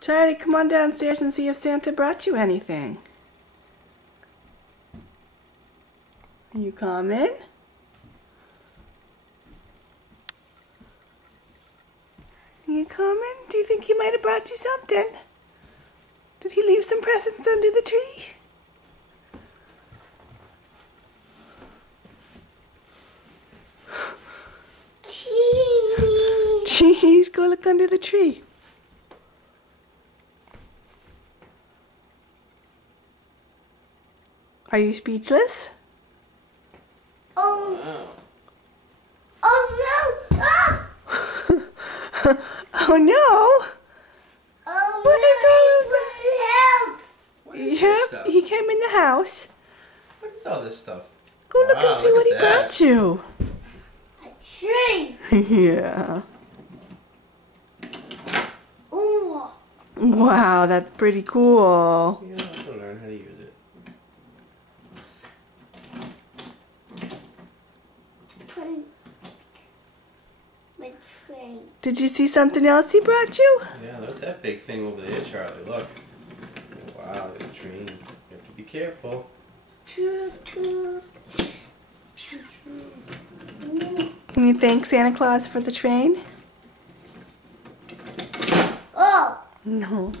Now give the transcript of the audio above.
Charlie, come on downstairs and see if Santa brought you anything. Are you coming? Are you coming? Do you think he might have brought you something? Did he leave some presents under the tree? Cheese, go look under the tree. Are you speechless? Oh. Wow. Oh no! Ah! Oh no! Oh, what is all of that? Yep, he came in the house. What is all this stuff? Go look and see what he brought you. A tree. Yeah. Ooh. Wow, that's pretty cool. You have to learn how to use it. My train. Did you see something else he brought you? Yeah, there's that big thing over there, Charlie. Look. Wow, look at the train. You have to be careful. Can you thank Santa Claus for the train? Oh. No.